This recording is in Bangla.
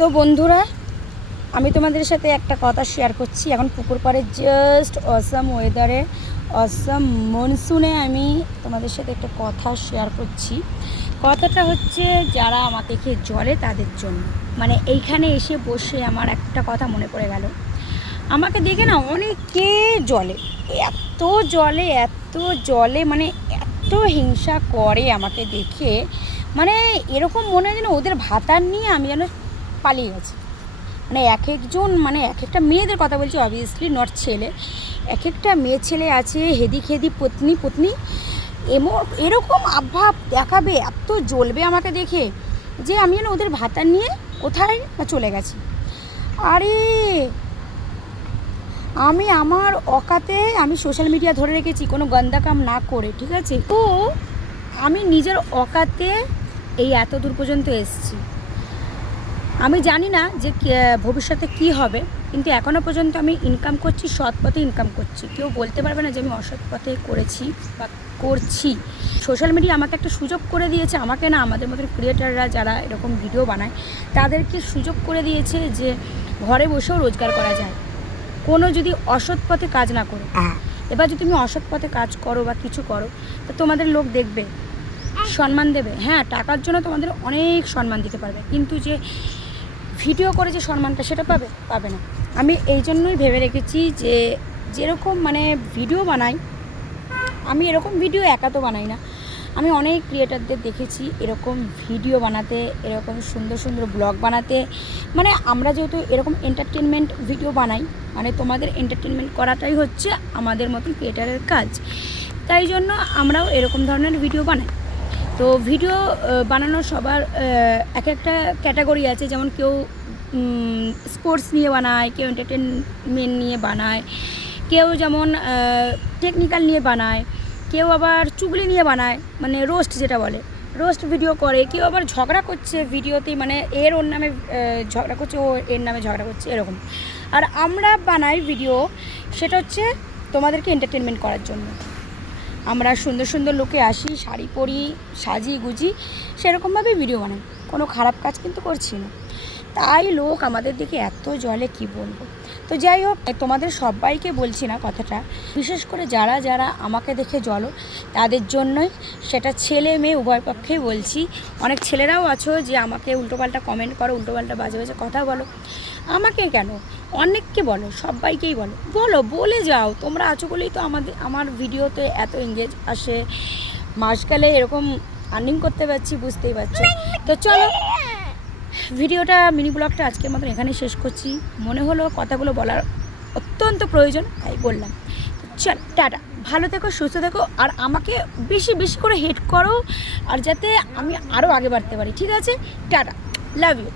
তো বন্ধুরা, আমি তোমাদের সাথে একটা কথা শেয়ার করছি। এখন পুকুর পাড়ে জাস্ট অসাম ওয়েদারে, অসাম মনসুনে আমি তোমাদের সাথে একটা কথা শেয়ার করছি। কথাটা হচ্ছে, যারা আমাকে দেখে জলে তাদের জন্য। মানে এইখানে এসে বসে আমার একটা কথা মনে পড়ে গেল। আমাকে দেখে না অনেকে জলে, এত জলে মানে এত হিংসা করে আমাকে দেখে। মানে এরকম মনে হয় যেন ওদের ভাতার নিয়ে আমি যেন পালিয়ে গেছি। মানে এক একজন, মানে এক একটা মেয়েদের কথা বলছি, অবভিয়াসলি নট ছেলে। এক একটা মেয়ে ছেলে আছে হেদি খেদি পত্নী এরকম আভাব দেখাবে, এত জ্বলবে আমাকে দেখে যে আমি যেন ওদের ভাতার নিয়ে কোথায় না চলে গেছি। আরে আমি আমার অকাতে আমি সোশ্যাল মিডিয়া ধরে রেখেছি কোনো গন্দা কাম না করে, ঠিক আছে? তো আমি নিজের অকাতে এই এত দূর পর্যন্ত এসেছি। আমি জানি না যে ভবিষ্যতে কি হবে, কিন্তু এখনও পর্যন্ত আমি ইনকাম করছি, সৎ পথে ইনকাম করছি। কেউ বলতে পারবে না যে আমি অসৎ পথে করেছি বা করছি। সোশ্যাল মিডিয়া আমাকে একটা সুযোগ করে দিয়েছে, আমাকে না, আমাদের মতন ক্রিয়েটাররা যারা এরকম ভিডিও বানায় তাদেরকে সুযোগ করে দিয়েছে যে ঘরে বসেও রোজগার করা যায়, কোনো যদি অসৎ পথে কাজ না করো। এবার যদি তুমি অসৎ পথে কাজ করো বা কিছু করো, তো তোমাদের লোক দেখবে, সম্মান দেবে। হ্যাঁ, টাকার জন্য তোমাদের অনেক সম্মান দিতে পারবে, কিন্তু যে ভিডিও করে যে সম্মানটা সেটা পাবে না। আমি এই জন্যই ভেবে রেখেছি যে যেরকম মানে ভিডিও বানাই, আমি এরকম ভিডিও একা তো বানাই না, আমি অনেক ক্রিয়েটারদের দেখেছি এরকম ভিডিও বানাতে, এরকম সুন্দর সুন্দর ব্লগ বানাতে। মানে আমরা যেহেতু এরকম এন্টারটেনমেন্ট ভিডিও বানাই, মানে তোমাদের এন্টারটেনমেন্ট করাটাই হচ্ছে আমাদের মতন ক্রিয়েটারের কাজ, তাই জন্য আমরাও এরকম ধরনের ভিডিও বানাই। তো ভিডিও বানানোর সবার এক একটা ক্যাটাগরি আছে, যেমন কেউ স্পোর্টস নিয়ে বানায়, কেউ এন্টারটেনমেন্ট নিয়ে বানায়, কেউ যেমন টেকনিক্যাল নিয়ে বানায়, কেউ আবার চুগলি নিয়ে বানায়, মানে রোস্ট যেটা বলে, রোস্ট ভিডিও করে। কেউ আবার ঝগড়া করছে ভিডিওতেই, মানে ওর নামে ঝগড়া করছে, ও এর নামে ঝগড়া করছে, এরকম। আর আমরা বানাই ভিডিও, সেটা হচ্ছে তোমাদেরকে এন্টারটেনমেন্ট করার জন্য। আমরা সুন্দর সুন্দর লোকে আসি, শাড়ি পরি, সাজি গুজি, সেরকমভাবেই ভিডিও বানাই, কোনো খারাপ কাজ কিন্তু করছি না। তাই লোক আমাদের দিকে এত জলে কি বলবো। তো যাই হোক, তোমাদের সবাইকে বলছি না কথাটা, বিশেষ করে যারা যারা আমাকে দেখে জলো তাদের জন্যই, সেটা ছেলে মেয়ে উভয় পক্ষেই বলছি। অনেক ছেলেরাও আছো যে আমাকে উল্টোপাল্টা কমেন্ট করো, উল্টোপাল্টা বাজে বাজে কথা বলো। আমাকে কেন, অনেককে বলো, সবাইকেই বলো, বলে যাও। তোমরা আছো বলেই তো আমার ভিডিওতে এত এঙ্গেজ আসে, মাস গেলে এরকম আর্নিং করতে পারছি, বুঝতেই পারছো। তো চলো, ভিডিওটা মিনি ব্লগটা আজকের মতন এখানে শেষ করছি। মনে হলো কথাগুলো বলার অত্যন্ত প্রয়োজন, তাই বললাম। চল, টাটা, ভালো থেকো, সুস্থ থেকো, আর আমাকে বেশি বেশি করে হেট করো, আর যাতে আমি আরও আগে বাড়তে পারি, ঠিক আছে? Ta-ta, love you.